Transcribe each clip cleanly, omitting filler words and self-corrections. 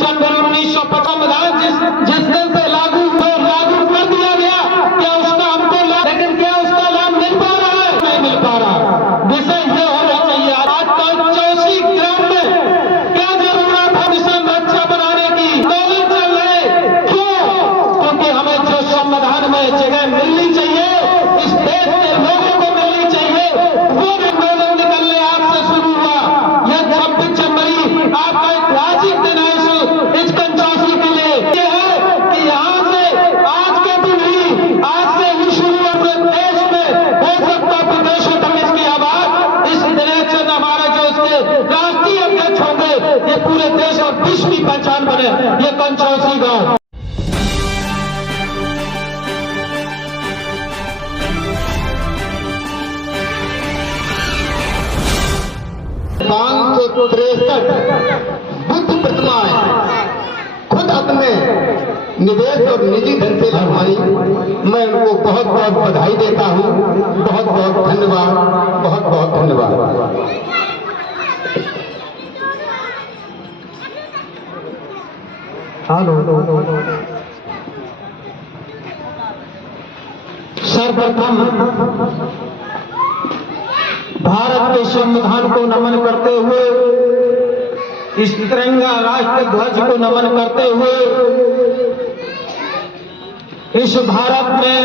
जनवरी 1950 संविधान जिस दिन से लागू कर दिया गया, क्या उसका हमको लाभ, लेकिन क्या उसका लाभ मिल पा रहा है? नहीं मिल पा रहा। विषय ये होना चाहिए आज कल 84 ग्राम में क्या जरूरत है मिशन रक्षा बनाने की? आंदोलन चल रहे क्यों? क्योंकि हमें जो संविधान में जगह मिलनी चाहिए, इस देश के लोगों को मिलनी चाहिए, वो आंदोलन निकलने आज से शुरू हुआ। यह 26 जनवरी आपका ऐतिहासिक दिन है इस पंचायती के लिए। ये है कि यहाँ से आज के दिन ही, आज से ही शुरू हुआ देश में, हो सकता प्रदेशों तक इसकी आवाज, इस डायरेक्शन हमारे जो इसके राष्ट्रीय अध्यक्ष होंगे, ये पूरे देश और विश्व की पहचान बने, ये पंचायती गांव। 563 बुद्ध प्रतिमाएं खुद अपने निवेश और निजी धन से लगवाई। मैं उनको बहुत बहुत बधाई देता हूं। बहुत बहुत धन्यवाद, बहुत बहुत धन्यवाद। सर्वप्रथम भारत के संविधान को नमन करते हुए, इस तिरंगा राष्ट्र ध्वज को नमन करते हुए, इस भारत में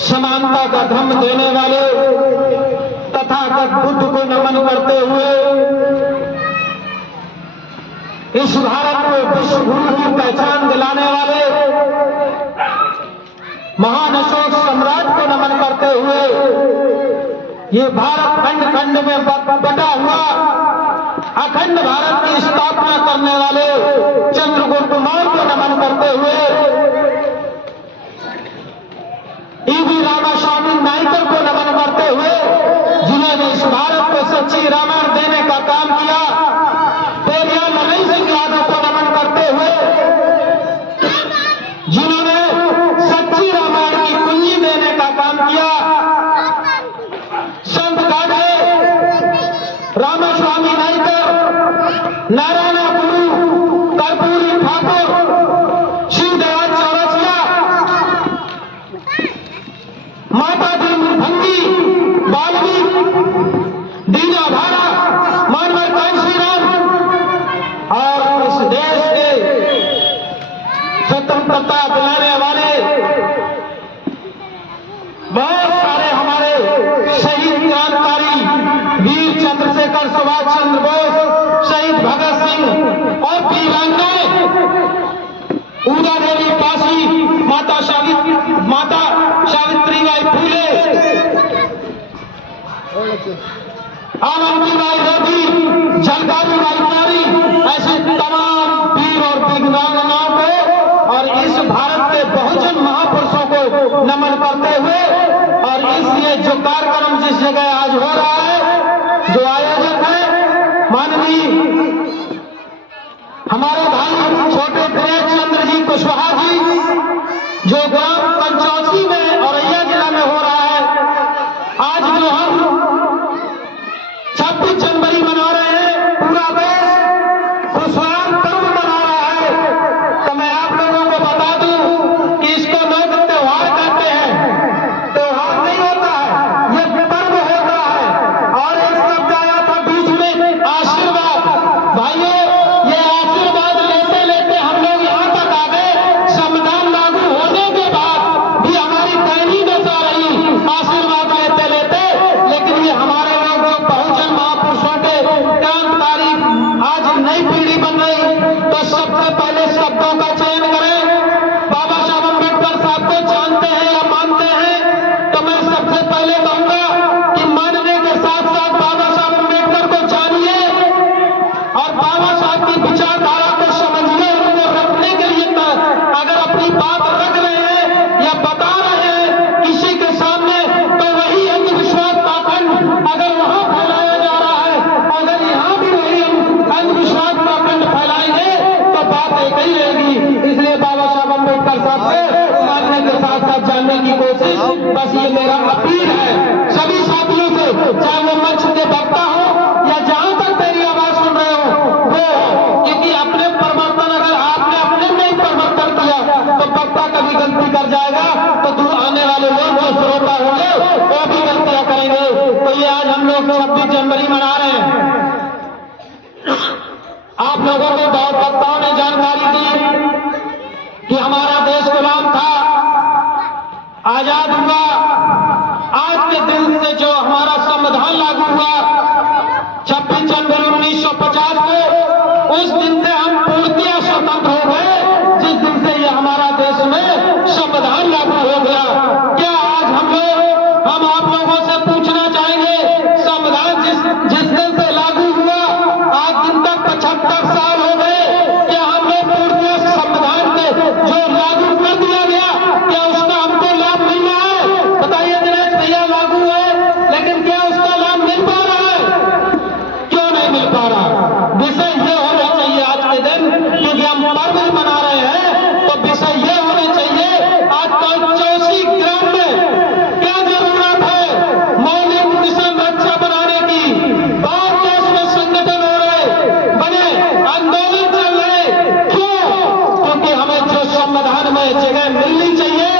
समानता का धर्म देने वाले तथागत बुद्ध को नमन करते हुए, इस भारत को विश्व गुरु की पहचान दिलाने वाले महान अशोक सम्राट को नमन करते हुए, ये भारत खंड खंड में बटा हुआ अखंड भारत की स्थापना करने वाले चंद्रगुप्त मौर्य को नमन करते हुए, ईवी रामास्वामी नायकर को नमन करते हुए, जिन्होंने इस भारत को सच्ची रामायण देने का काम किया, पेरियार ललई सिंह यादव को नमन करते हुए, जिन्होंने सच्ची रामायण की कुंजी देने का काम किया, संत गाड़े रामास्वामी नायकर, नारायण गुरु, कर्पूरी ठाकुर, शिवदयाल चौरसिया, माता जी भंगी, बाल्मीकि, दीना भाड़ा, मानवर कांशीराम और इस देश के स्वतंत्रता दिलाने वाले बहुत सारे हमारे शहीद क्रांतिकारी वीर चंद्रशेखर सुभाष चंद्र बोस, शहीद भगत सिंह और वीरांगनाएं ऊदा देवी पासी, माता सावित्रीबाई फूले, अवंतीबाई रेड्डी, झलकारीबाई प्यारी, ऐसे तमाम वीर और वीरांगनाओं को और इस भारत के बहुजन महापुरुषों को नमन करते हुए, और इसलिए जो कार्यक्रम जिस जगह आज हो रहा है, जो आयोजक है माननीय हमारे भाई छोटे दिनेश चंद्र जी कुशवाहा जी, जो ग्राम पंचौसी में औरैया जिला में हो रहा है, आज जो हम 26 जनवरी मना रहे हैं, पूरा देश खुशहाल पर्व मना रहा है, तो मैं आप लोगों को बता दूं कि इसको लोग त्योहार कहते हैं। त्योहार नहीं होता है, ये पर्व होता है। और एक शब्द आया था बीच में, आशीर्वाद। भाइयों, ये आशीर्वाद लेते लेते हम लोग यहां तक आ गए, संविधान लागू होने के बाद भी हमारी दैनिक दशा रही आशीर्वाद लेते लेते। लेकिन ये हमारे लोग जो बहुजन महापुरुषों के क्रांतिकारी आज नई पीढ़ी बन रही, तो सबसे पहले शब्दों का चयन करें। बाबा साहब अम्बेडकर साहब को जानते हैं या मानते हैं, तो मैं सबसे पहले कहूंगा कि मानने के साथ साथ बाबा साहब अम्बेडकर को जानिए और बाबा साहब की विचारधारा को समझिए। उनको रखने के लिए अगर अपनी बात रख रहे हैं या बता रहे हैं किसी के सामने, तो वही अंधविश्वास का खंड अगर वहां फैलाया जा रहा है, अगर यहां भी वही अंधविश्वास का खंड फैलाएंगे, तो बात एक ही रहेगी। इसलिए बाबा साहब अम्बेडकर साहब से मानने के साथ साथ जानने की कोशिश, बस ये मेरा अपील है सभी साथियों से, चाहे वो मंच के वक्ता हो या जहां तक मेरी आवाज सुन रहे हो वो, क्योंकि अपने जनवरी मना रहे हैं। आप लोगों को बहुत वक्ताओं ने जानकारी दी कि हमारा देश गुलाम था, आजाद हुआ। आज के दिन से जो हमारा संविधान लागू हुआ 26 जनवरी 1950 को, उस दिन से हम पूर्णतः स्वतंत्र हो गए। जिस दिन से ये हमारा देश में संविधान लागू हो गया, क्या आज हम आप लोगों से पूछना चाहेंगे, संविधान जिस दिन से लागू हुआ आज दिन तक 75 साल हो गए, क्या हम लोग पूर्णतः संविधान के जो लागू कर दिया गया, क्या उसका हमको लाभ मिल रहा है? बताइए दिनेश भैया, लागू है लेकिन क्या उसका लाभ मिल पा रहा है? क्यों नहीं मिल पा रहा? विषय ये होना चाहिए आज के दिन, क्योंकि हम पर्व मना रहे हैं, तो विषय ये होना चाहिए आज 84 ग्राम में क्या जरूरत है मौलिक मिशन रक्षा बनाने की। बहुत देश में संगठन हो रहे, बने, आंदोलन चल रहे, क्यों? क्योंकि हमें जो संविधान में जगह मिलनी चाहिए,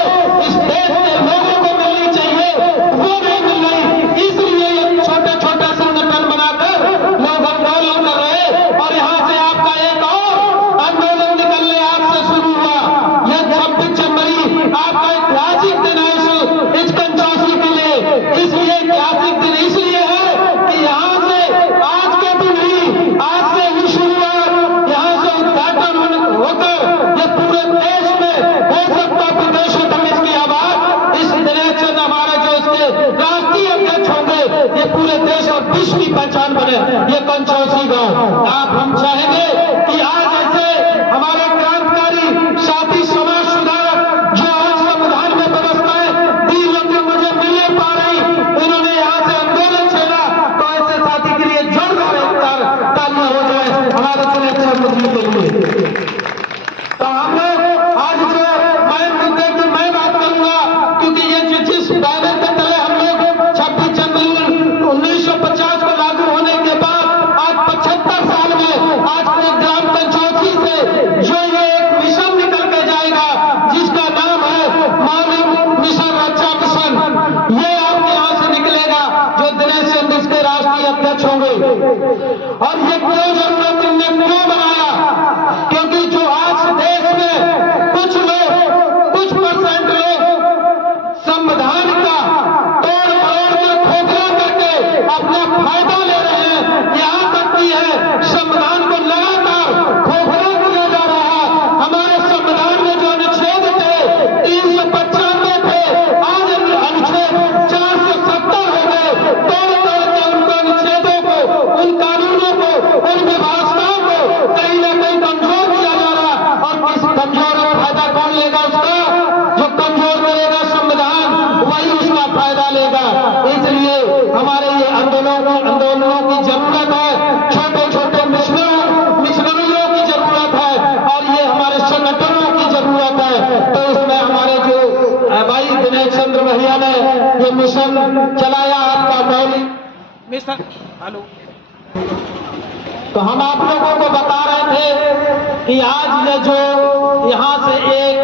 इस देश के लोगों को मिलनी चाहिए, वो नहीं मिल रही। इसलिए ये छोटे छोटे संगठन बनाकर लोग आंदोलन कर रहे। और यहाँ से आपका एक और आंदोलन निकलने आपसे शुरू हुआ। यह 26 जनवरी आपका ऐतिहासिक दिन है इस पंचायती के लिए। इसलिए ऐतिहासिक दिन इसलिए है कि यहाँ से आज के दिन ही, आज से ही शुरुआत, यहाँ से उद्घाटन होकर ये पूरे देश में हो सकता, विदेशों तक इसकी आवाज, इस दिनेश चंद्र हमारे जो इसके राष्ट्रीय अध्यक्ष होंगे, ये पूरे देश और विश्व की पहचान बने, ये पंचौसी गांव। आप हम चाहेंगे कि आज ऐसे हमारे क्रांतिकारी साथी समाज सुधारक जो आज संविधान में व्यवस्थाएं दी लेकिन मुझे मिल नहीं पा रही, उन्होंने यहाँ से आंदोलन छेड़ा, तो ऐसे साथी के लिए जोरदार तालियां हो जाए हमारे दिनेश चंद्र जी के लिए। तो हम लोग आज जो मैं मुद्दे की मैं बात करूंगा, क्योंकि ये जिस दायरे के तले हम लोग 26 जनवरी 1950 को लागू होने के बाद आज 75 साल में आज के ग्राम पंचायती से जो ये एक मिशन निकल के जाएगा, जिसका नाम है मौलिक मिशन रक्षा मिशन, ये आपके यहाँ से निकलेगा, जो दिनेश चंद्र इसके राष्ट्रीय अध्यक्ष होंगे। और ये क्यों जरूरत इनने क्यों बनाया? क्योंकि जो आज देश में कुछ लोग, कुछ परसेंट लोग संविधान का तोड़ मरोड़ कर खोखला करके अपना फायदा ले रहे हैं। यहाँ तक की है संविधान को लगातार खोखला किया जा रहा है। हमारे संविधान में जो अनुच्छेद थे 395 थे, आज अनुच्छेद 470 हो गए। तोड़ तोड़ के उनको अनुच्छेदों को, उन कानूनों को, उन व्यवस्थाओं को कहीं ना कहीं कमजोर किया जा रहा है। और किस कमजोर का फायदा कौन लेगा? उसका जो कमजोर करेगा संविधान, वही उसका फायदा लेगा। इसलिए हमारे ये आंदोलनों की जरूरत है, छोटे छोटे मिशनरियों की जरूरत है, और ये हमारे संगठनों की जरूरत है। तो इसमें हमारे जो भाई दिनेश चंद्र भैया ने ये मिशन चलाया, आपका मौलिक मिशन, हेलो, तो हम आप लोगों को बता रहे थे कि आज ये जो यहाँ से एक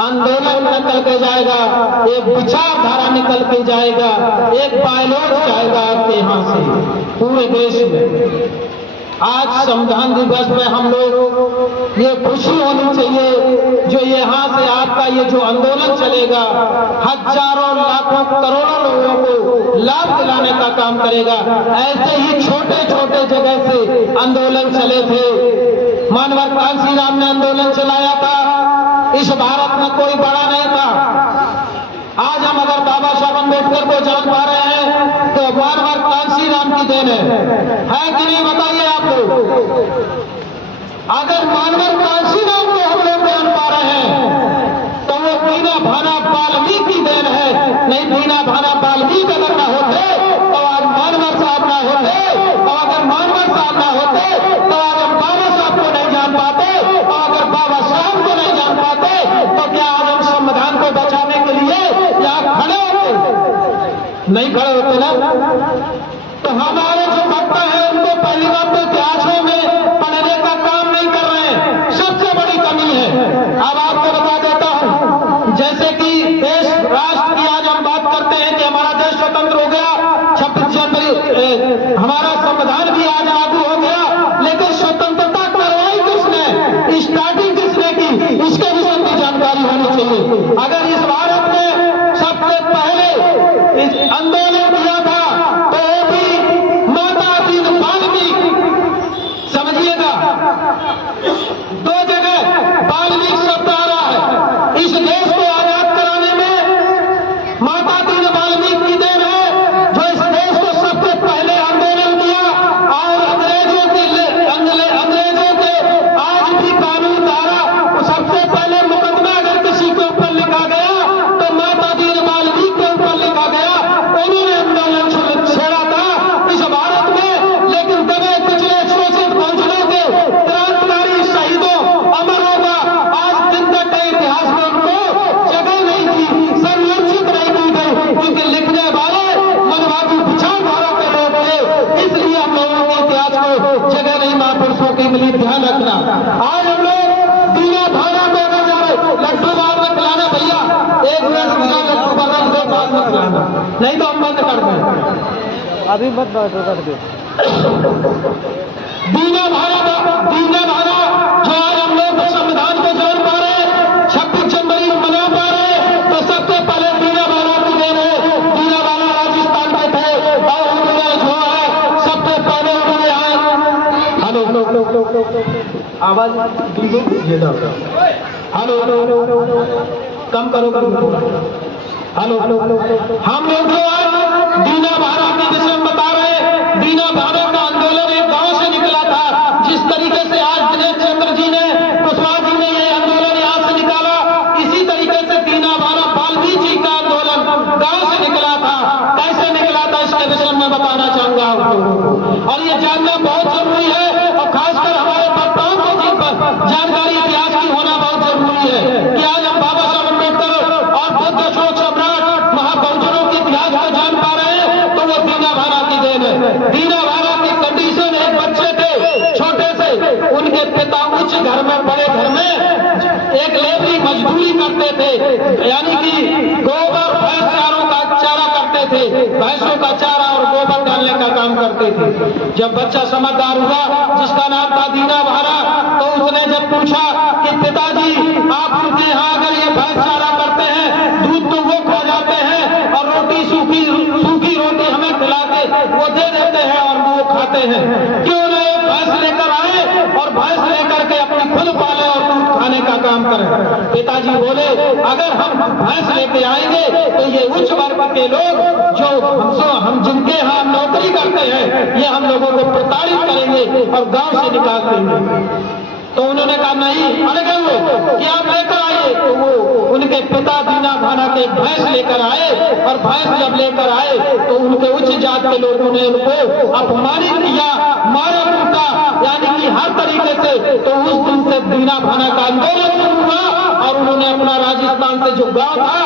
आंदोलन निकल के जाएगा, एक विचारधारा निकल के जाएगा, एक बायलॉज जाएगा आपके यहाँ से पूरे देश में। आज संविधान दिवस में हम लोग ये खुशी होनी चाहिए जो यहाँ से आपका ये जो आंदोलन चलेगा, हजारों लाखों करोड़ों लोगों को लाभ दिलाने का काम करेगा। ऐसे ही छोटे छोटे जगह से आंदोलन चले थे। मानवर कांसी राम ने आंदोलन चलाया था, इस भारत में कोई बड़ा नहीं था। आज हम अगर बाबा साहब अम्बेडकर को जान पा रहे हैं तो मानवर कांसी राम की देन है कि नहीं? बताइए आप लोग। अगर मानवर कांसी राम को हम लोग जान पा रहे हैं तो वो बीना भाना वाल्मीकि की देन है। नहीं, बीना भाना वाल्मीकि अगर ना होते तो आज मानवर साहब ना होते, और अगर मानवर साहब ना होते तो आज हम बाबा साहब को नहीं जान पाते, और अगर बाबा साहब को नहीं जान पाते तो क्या आज हम संविधान को बचाने के लिए यहाँ खड़े होते? नहीं खड़े होते ना। तो हमारे जो वक्ता है उनको पहली बात तो इतिहासों में पढ़ने का काम नहीं कर रहे हैं, सबसे बड़ी कमी है। अब आपको बता देता हूं, जैसे कि देश राष्ट्र की आज हम बात करते हैं कि हमारा देश स्वतंत्र हो गया 26 जनवरी दो जगह वाल्मीकि शब्द आ रहा है। इस देश को आजाद कराने में माता दीन वाल्मीकि की देन है, जो इस देश को सबसे पहले आंदोलन किया और अंग्रेजों के आज भी कानून धारा सबसे पहले मुकदमा अगर किसी के ऊपर लिखा गया तो माता दीन वाल्मीकि के ऊपर लिखा गया। उन्होंने आंदोलन छेड़ा था इस भारत में, लेकिन दबे कुचले शोषित बहुजनों के क्रांतिकारी शहीदों अमरों का आज दिन तक के इतिहास में उनको जगह नहीं थी, संरक्षित नहीं की गई, क्योंकि लिखने वाले मनवादी विचारधारा के लोग थे। इसलिए हम लोगों के इतिहास को जगह नहीं महापुरुषों के मिली। ध्यान रखना। आज हम लोग दीना भाना में लड्डू बाद में खिलाना भैया, एक मिनट बिना लड्डू बदल दो, बाद में खिलाना, नहीं तो हम बंद कर दें। अभी मत कर दो। दीना भाना जो आज हम लोग संविधान को जान पा रहे, 26 जनवरी को मना पा रहे, तो सबसे पहले दीना भाना की देन है। दीना भाना राजस्थान के थे और उन्होंने जो है सबसे पहले उन्होंने आवाज हेलो कम करो हेलो हम लोग जो आज दीना भाना के विषय में बता रहे हैं। दीना भाना का आंदोलन एक गांव से निकला था। जिस तरीके से आज दिनेश चंद्र जी ने, कुशवाहा जी ने ये आंदोलन यहाँ से निकाला, इसी तरीके से दीना भाना वाल्मीकि जी का आंदोलन गांव से निकला था। कैसे निकला था इसके विषय में बताना चाहूंगा आपको, और ये जानना बहुत जरूरी है, और खासकर हमारे वक्ताओं को जानकारी इतिहास की होना बहुत जरूरी है कि आज हम बाबा साहब अम्बेडकर और बुद्ध अशोक सम्राट महाबहुजनों के इतिहास को जान पा रहे हैं, तो वो दीना भाना की देन है। दीना भाना की कंडीशन, एक बच्चे थे छोटे से, उनके पिता उच्च घर में, बड़े घर में एक लेबरी मजदूरी करते थे, यानी कि गोबर भैंस चारों का चारा करते थे, भैंसों का चारा और गोबर डालने का काम करते थे। जब बच्चा समझदार हुआ, जिसका नाम था दीना भाना, तो उसने जब पूछा कि पिताजी आप उनके यहाँ अगर ये भैंस चारा करते हैं, दूध तो वो खा जाते हैं और रोटी सूखी रोटी हमें खिला के वो दे देते हैं और वो खाते हैं, क्यों ना एक भैंस लेकर आए और भैंस लेकर के अपनी खुद पाले और दूध खाने का काम करें। पिताजी बोले अगर हम भैंस लेके आएंगे तो ये उच्च वर्ग के लोग जो हम जिनके यहाँ नौकरी करते हैं, ये हम लोगों को प्रताड़ित करेंगे और गांव से निकाल देंगे। तो उन्होंने कहा नहीं, अड़े हुए कि आप लेकर आइए। तो वो उनके पिता दीना भाना के भैंस लेकर आए, और भैंस जब लेकर आए तो उनके उच्च जात के लोगों ने उनको अपमानित किया, मारा कूटा, यानी कि हर तरीके से। तो उस दिन से दीना भाना का आंदोलन शुरू हुआ और उन्होंने अपना राजस्थान से जो गांव था,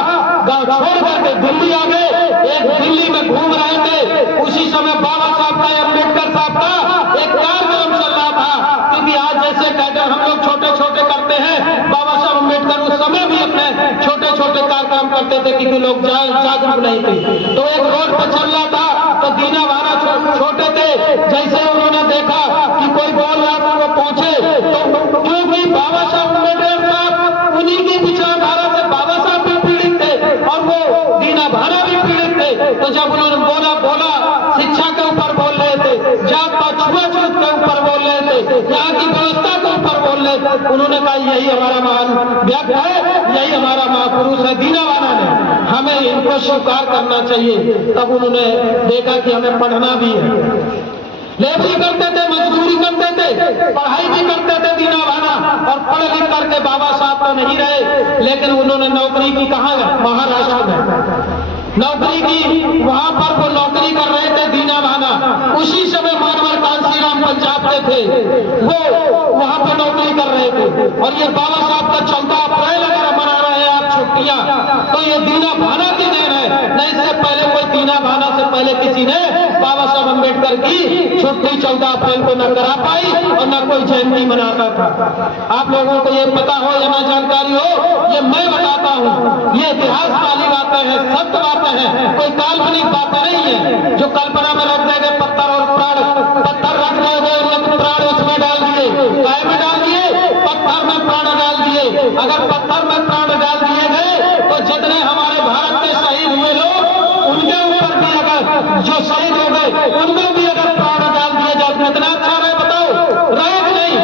गांव छोड़ करके दिल्ली आ गए। एक दिल्ली में घूम रहे थे, उसी समय बाबा साहब का, अम्बेडकर साहब का एक कार्यक्रम चल रहा था, क्योंकि आज जैसे कैडर हम लोग छोटे छोटे करते हैं, बाबा साहब अम्बेडकर उस समय भी अपने छोटे छोटे कार्यक्रम करते थे, क्योंकि लोग जागरूक नहीं थे। तो एक रोड पर चल रहा था, तो दीना भाना छोटे थे, जैसे उन्होंने देखा कि कोई बोल रहा था, वो पहुंचे, तो क्योंकि बाबा साहब अम्बेडकर साहब उन्हीं की विचारधारा से बाबा साहब भी पीड़ित थे और वो दीना भाना भी पीड़ित थे। तो जब उन्होंने बोला शिक्षा के ऊपर बोल रहे थे, जात पात छुआछूत के ऊपर बोल रहे थे, यहाँ की व्यवस्था के ऊपर बोल रहे थे, उन्होंने कहा यही हमारा महान व्यक्ति है, यही हमारा महापुरुष है दीना भाना ने, हमें इनको स्वीकार करना चाहिए। तब उन्होंने देखा कि हमें पढ़ना भी है। लेबरी करते थे, मजदूरी करते थे, पढ़ाई भी करते थे दीना भाना, और पढ़ लिख करके बाबा साहब तो नहीं रहे, लेकिन उन्होंने नौकरी की, कहाँ महाराष्ट्र में नौकरी की, वहां पर वो नौकरी कर रहे थे दीना भाना। उसी समय मानवर कांसीराम पंजाब के थे, वो वहां पर नौकरी कर रहे थे, और ये बाबा साहब का 14 अप्रैल अगर मना रहे हैं आप छुट्टियां, तो ये दीना भाना की देन है। नहीं, इससे पहले कोई दीना भाना से पहले किसी ने बाबा साहब अम्बेडकर की छुट्टी 14 अप्रैल को न करा पाई और न कोई जयंती मनाता था। आप लोगों को ये पता हो या ना जानकारी हो, ये मैं बताता हूँ, ये इतिहास वाली बातें हैं, सत्य बातें हैं, कोई काल्पनिक बातें नहीं है जो कल्पना में रख देंगे। पत्थर और प्राण, पत्थर रख दोगे और प्राण उसमें डाल दिए, काय में डाल दिए, पत्थर में प्राण डाल दिए। अगर पत्थर में प्राण डाल दिए गए तो जितने हमारे भारत के शहीद हुए लोग, उनके ऊपर भी अगर जो शहीद हो गए उनको भी अगर प्राण डाल दिए जाए, कितना अच्छा रहे बताओ, रहे कि नहीं?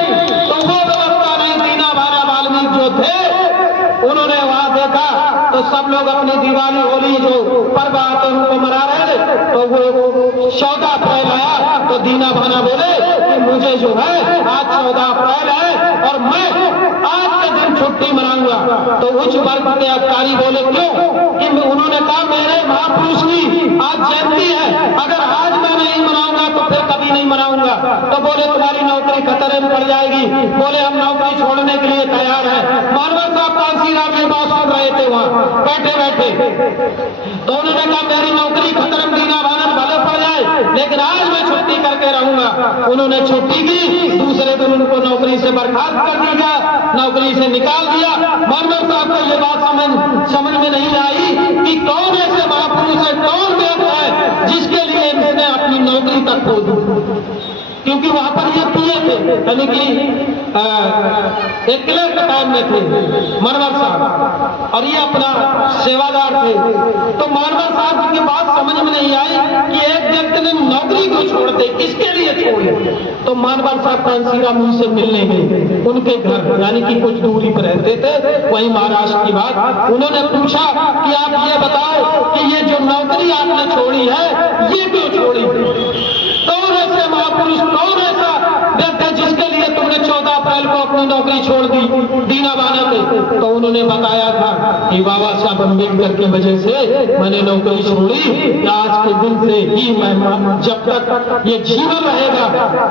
सब लोग अपनी दिवाली होली जो पर्व आते हैं उनको मना रहे थे। तो वो 14 अप्रैल आया तो दीना भाना बोले कि मुझे जो है आज 14 अप्रैल है और मैं आज के दिन छुट्टी मनाऊंगा। तो उच्च वर्ग के अधिकारी बोले क्यों? कि उन्होंने कहा मेरे महापुरुष की आज जयंती है, अगर आज मैं नहीं मनाऊंगा तो फिर कभी नहीं मनाऊंगा। तो बोले तुम्हारी नौकरी खतरे में पड़ जाएगी। बोले हम नौकरी छोड़ने के लिए तैयार हैं। मानवर साहब कांसीराम ये बात सुन रहे थे वहां बैठे बैठे। तो उन्होंने कहा मेरी नौकरी खतरे में दीना भाना भले पड़ जाए लेकिन आज मैं छुट्टी करके रहूंगा। उन्होंने छुट्टी की, दूसरे दिन उनको नौकरी से बर्खास्त कर दिया, नौकरी से निकाल दिया। मानवर साहब को ये बात समझ में नहीं आई कि कौन ऐसे महापुरुष है, कौन व्यक्ति है जिसके लिए इसने अपनी नौकरी तक खो दी। क्योंकि वहां पर ये पिए थे, यानी कि एक क्लर्क टाइम में थे मानवर साहब, और ये अपना सेवादार थे। तो मानवर साहब की बात समझ में नहीं आई कि एक व्यक्ति ने नौकरी को छोड़ दे, किसके लिए छोड़े। तो मानवर साहब कांसीराम उनसे मिलने गए उनके घर, यानी कि कुछ दूरी पर रहते थे वही महाराष्ट्र की बात। उन्होंने पूछा कि आप ये बताओ कि ये जो नौकरी आपने छोड़ी है ये क्यों छोड़ी? कौन ऐसे महापुरुष, कौन ऐसा व्यक्ति जिसके लिए तुमने 14 अप्रैल को अपनी नौकरी छोड़ दी दीना भाना पे? तो उन्होंने बताया था कि बाबा साहब अम्बेडकर की वजह से मैंने नौकरी छोड़ी। आज के दिन से ही मैं जब तक ये जीवन रहेगा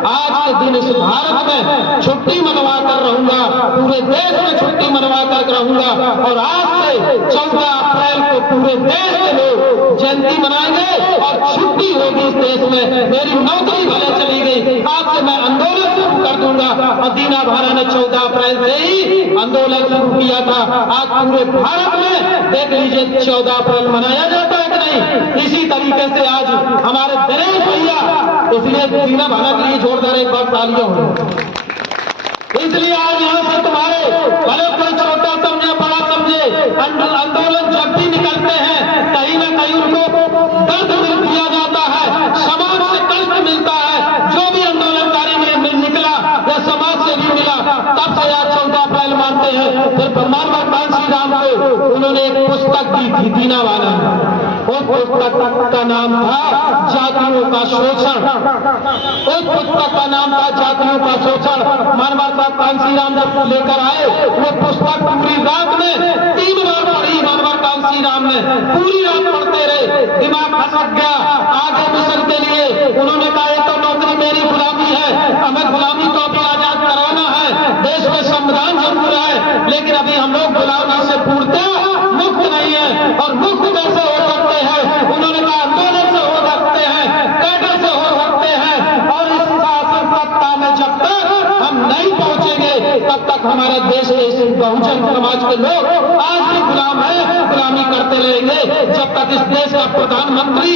आज के दिन इस भारत में छुट्टी मनवा कर रहूंगा, पूरे देश में छुट्टी मनवा कर रहूंगा। और आज से 14 अप्रैल को पूरे देश के लोग जयंती मनाएंगे और छुट्टी होगी इस देश में। मेरी नौकरी भले चली गई, आज से मैं आंदोलन शुरू कर दूंगा। और दीना भाना ने 14 अप्रैल से ही आंदोलन शुरू किया था। आज पूरे भारत में देख लीजिए 14 अप्रैल मनाया जाता है कि नहीं। इसी तरीके से आज हमारे दिनेश भैया, इसलिए दीना भाना के लिए जोरदार एक बार तालियां हो। इसलिए आज यहां से तुम्हारे भले कोई छोटा समझे बड़ा समझे, आंदोलन जब भी निकलते हैं कहीं ना कहीं उनको दर्द दिया जाता है, समाज से कष्ट मिलता है। जो भी आंदोलनकारी में निकला या समाज से भी मिला, तब से आज 14 अप्रैल मानते हैं। फिर मानवर कांसीराम को उन्होंने एक पुस्तक दी थी दीना भाना। उस पुस्तक का नाम था जातियों का शोषण। उस पुस्तक का नाम था जातियों का शोषण। मानवर साहब कांसीराम जब लेकर आए वो पुस्तक पूरी रात में 3 बार पढ़ी। मानवर कांसीराम ने पूरी रात पढ़ते रहे, दिमाग खसक गया। आगे मिशन के लिए उन्होंने कहा ये तो नौकरी मेरी गुलामी है, हमें गुलामी को भी आजाद कराना है। देश में संविधान जरूर है लेकिन अभी हम लोग गुलामी से पूर्णतः मुक्त नहीं है। और मुक्त कैसे हो सकते हैं? उन्होंने कहा आंदोलन से हो सकते हैं, कैडर से हो सकते हैं। और इस शासन सत्ता में जब तक हम नहीं पहुंचेंगे तब तक हमारे देश के इस बहुजन समाज के लोग आज भी गुलाम है, गुलामी करते रहेंगे। जब तक इस देश का प्रधानमंत्री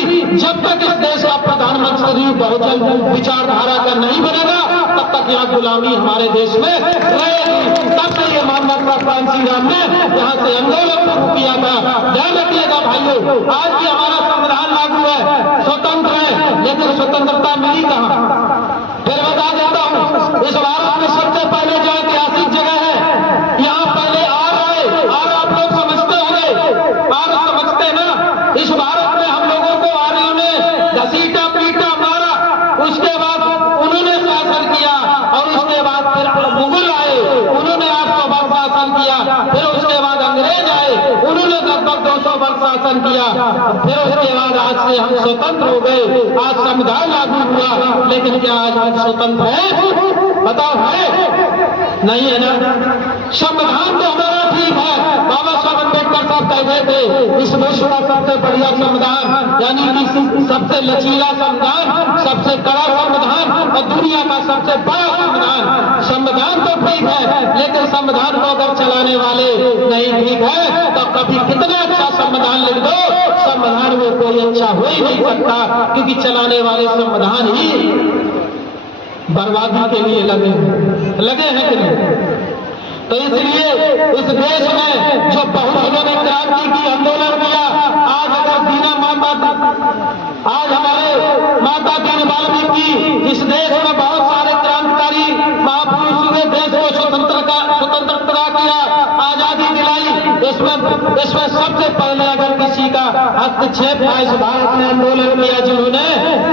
बहुजन विचारधारा का नहीं बनेगा तब तक यहाँ गुलामी हमारे देश में रहेगी। तब से ये मानवर कांसीराम ने यहाँ से आंदोलन शुरू किया था। ध्यान रखिएगा भाइयों, आज भी हमारा संविधान लागू है, स्वतंत्र है, लेकिन स्वतंत्रता मिली कहाँ? फिर बता देता हूँ, इस भारत में सबसे पहले जो ऐतिहासिक जगह है यहाँ पहले आर आप लोग समझते होंगे, आर समझते ना। इस भारत में हम लोगों को आर्यों ने घसीटा पीटा मारा, उसके बाद उन्होंने शासन किया और उसके बाद फिर मुगल आए, उन्होंने 800 वर्ष शासन किया। फिर उसके बाद अंग्रेज आए, उन्होंने लगभग 200 वर्ष शासन किया। फिर उसके बाद आज से हम स्वतंत्र हो गए, आज संविधान लागू हुआ। लेकिन क्या आज हम स्वतंत्र है? बताओ है? नहीं है ना। संविधान तो हमारा ठीक है, बाबा साहब अम्बेडकर साहब कह गए थे इस विश्व का सबसे बढ़िया संविधान, यानी कि सबसे लचीला संविधान, सबसे कड़ा संविधान और दुनिया का सबसे बड़ा संविधान। संविधान तो ठीक है लेकिन संविधान को अगर चलाने वाले नहीं ठीक है तो कभी कितना अच्छा संविधान लिख दो, संविधान में कोई अच्छा हो ही नहीं सकता, क्योंकि चलाने वाले संविधान ही बर्बादी के लिए लगे हैं कि नहीं। तो इसलिए इस देश में जो बहुजनों ने क्रांति की, आंदोलन किया, आज अगर दीना माता, आज हमारे माता दीन वाल्मीकि, इस देश में बहुत सारे क्रांतिकारी महापुरुषों ने देश को स्वतंत्रता किया, आजादी दिलाई, इसमें इसमें सबसे पहले अगर किसी का हस्तक्षेप था इस भारत ने आंदोलन किया जिन्होंने,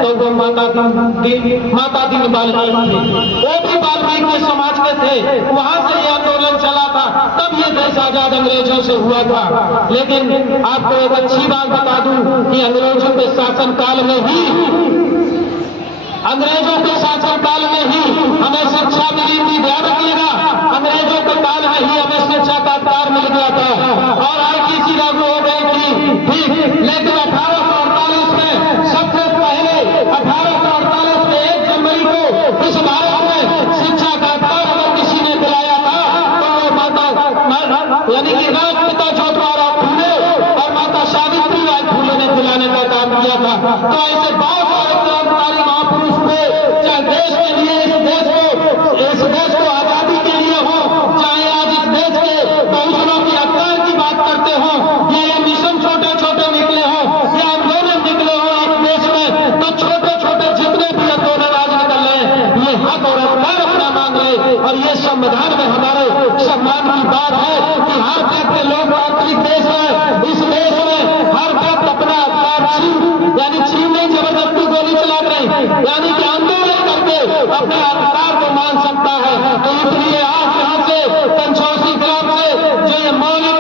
तो वो माता दीन वाल्मीकि थे। वो भी वाल्मीकि समाज के थे, वहां से ये आंदोलन चला था, तब ये देश आजाद अंग्रेजों से हुआ था। लेकिन आपको एक अच्छी बात बता दूं कि अंग्रेजों के शासनकाल में ही हमें शिक्षा मिली थी। ध्यान रखिएगा, अंग्रेजों के काल में ही हमें शिक्षा का अधिकार मिल गया था और आईटीसी लागू हो गई थी, ठीक। लेकिन 1848 में सबसे पहले 1848 में 1 जनवरी को इस भारत में शिक्षा का अधिकार अगर किसी ने दिलाया था तो वो माता यानी कि राष्ट्रपिता ज्योतिराव फूले और माता सावित्रीबाई फूले ने दिलाने का काम किया था। तो ऐसे बहुत सारे क्रांतिकारी महापुरुष थे, चाहे देश के लिए इस देश को आजादी के लिए हो, चाहे आज इस देश के कौशलों की अधिकार की बात करते हो, ये मिशन छोटे छोटे निकले हो या आंदोलन निकले हो इस देश में, तो छोटे छोटे जितने भी आंदोलन आज निकल रहे हैं ये हक और अधिकार अपना मांग रहे। और ये संविधान में हमारे सम्मान की बात है कि हर व्यक्ति लोकतांत्रिक देश है, इस देश में हर व्यक्ति अपना अधिकार यानी छीनने जबरदस्ती गोली चला रहे यानी कि आंदोलन करके अपने अधिकार को मान सकता है। तो इसलिए आज यहाँ से पंचौसी ग्राम से जो ये मौलिक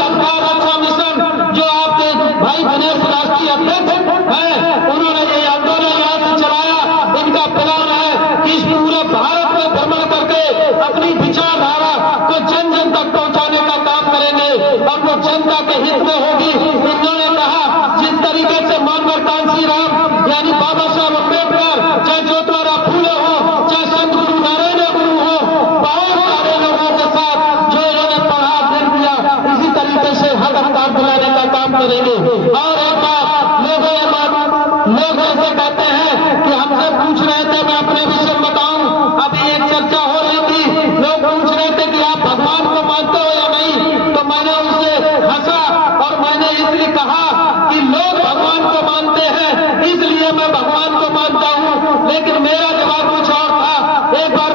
अधिकार रक्षा मिशन जो आपके भाई गणेश राष्ट्रीय अध्यक्ष है, उन्होंने ये आंदोलन यहाँ से चलाया। इनका प्लान है कि इस पूरे भारत में भ्रमण करके अपनी विचारधारा को जन जन तक पहुंचाने का काम करेंगे और वो जनता के हित में होगी। इन्होंने कहा जिस तरीके से मानवर कांसी राम यानी बाबा साहब अम्बेडकर, चाहे ज्योतिराव फूले हो, चाहे संत गुरु नारायण गुरु हो, बहुत सारे लोगों के साथ जो इन्होंने पढ़ा अध्ययन किया, इसी तरीके से हक अधिकार दिलाने का काम करेंगे। और एक बात लोग ऐसे कहते हैं कि हमसे पूछ रहे थे, मैं अपने विषय में बताऊं, अभी एक चर्चा हो रही थी, लोग पूछ रहे थे कि आप भगवान को मानते हो या नहीं, तो मैंने उनसे हंसा और मैंने इसलिए कहा कि लोग भगवान को मानते हैं इसलिए मैं भगवान को मानता हूं, लेकिन मेरा जवाब कुछ और था। एक बार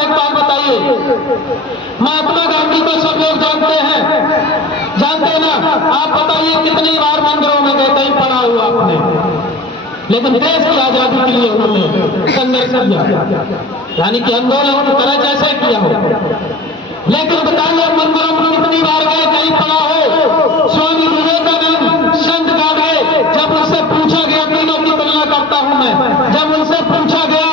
एक बात बताइए, महात्मा गांधी को सब लोग जानते ना, आप बताइए कितनी बार मंदिरों में गए, कहीं पढ़ा हुआ आपने, लेकिन देश की आजादी के लिए उन्होंने संघर्ष किया, यानी कि आंदोलन तरह जैसे किया हो। लेकिन बताइए मंदिरों में कितनी बार गए, कहीं पढ़ा हो। स्वामी विवेकानंद संत गाड़े, जब उनसे पूछा गया, तीनों की तुलना करता हूं मैं, जब उनसे पूछा गया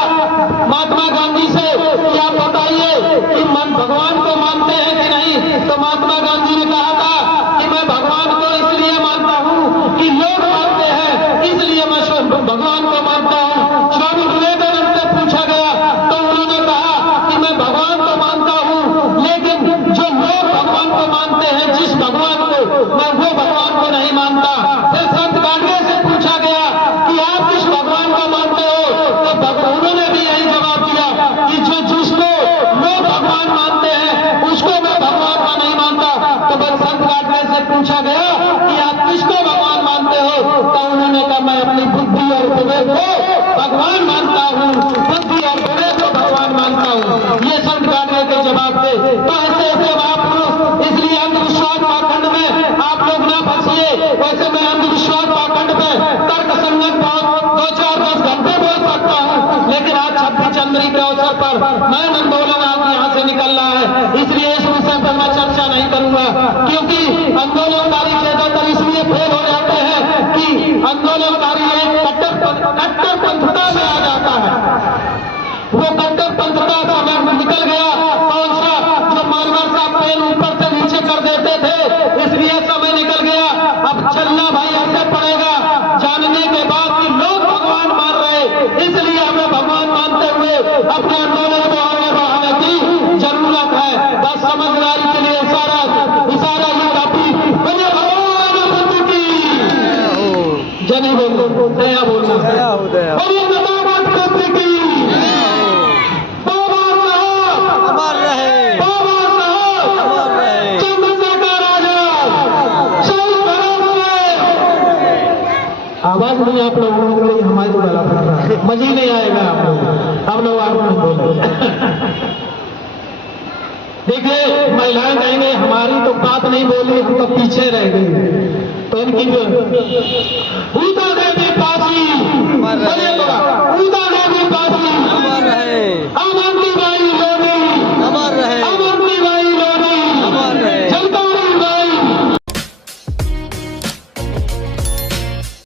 महात्मा गांधी से कि आप बताइए कि भगवान को मानते हैं कि नहीं, तो महात्मा गांधी ने कहा था कि मैं भगवान को इसलिए मानता हूं कि लोग मानते हैं, इसलिए मैं भगवान को मानता हूं। स्वामी विवेकानंद से पूछा गया तो उन्होंने कहा कि मैं भगवान को मानता हूं, लेकिन जो लोग भगवान को मानते हैं, जिस भगवान को, मैं वो भगवान को नहीं मानता। फिर संत गाड़िया से पूछा गया कि आप किस भगवान को मानते हो, तो उन्होंने भी यही जवाब दिया कि जिसको लोग भगवान मानते हैं उसको मैं भगवान को नहीं मानता। तो फिर संत गाड़िया से पूछा गया कि आप किसको भगवान मानते हो, तो उन्होंने कहा मैं अपनी बुद्धि और विवेक को भगवान मानता हूँ, बुद्धि और विवेक को भगवान मानता हूँ। ये संत गाड़िया के जवाब थे। तो ऐसे ऐसे महापुरुष, इसलिए अंधविश्वास पाखंड में आप लोग ना फंसिए। वैसे मैं अंधविश्वास पाखंड में तर्क संगत 2-4-10 घंटे बोल सकता हूँ, लेकिन आज 26 जनवरी के अवसर पर मैं आंदोलन आज यहाँ से निकल रहा है, इसलिए इस विषय पर मैं चर्चा नहीं करूंगा, क्योंकि आंदोलनकारी ज्यादातर इसलिए फेल हो जाते हैं कि आंदोलनकारी एक कट्टरपंथता में आ जाता है। वो कट्टरपंथता समय निकल गया, कौन सा जो मानवर साहब पेन ऊपर से नीचे कर देते थे, इसलिए समय निकल गया। अब चलना भाई ऐसे पड़ेगा, जानने के बाद कि लोग भगवान मान रहे, इसलिए हमें भगवान मानते हुए अपने आंदोलन को आगे बढ़ाने की जरूरत है। बस समझदारी के लिए इशारा ये काफी। बोलिए भगवान बुद्ध की जय, नहीं बोलो दया बोलना, बोलिए भगवान बुद्ध की, बाबा साहब अमर रहे, बाबा साहब अमर रहे, चंद्रशेखर आजाद, सही धर्म से। आवाज नहीं आप लोगों को मिली, हमारी तो गला फट रहा है, मजा ही नहीं आएगा आप लोग, हम लोग आप लोग बोलो। देखिए महिलाएं कहेंगे हमारी तो बात नहीं बोली, हम तो पीछे रह गई। तो इनकी जो भूता देवी पासी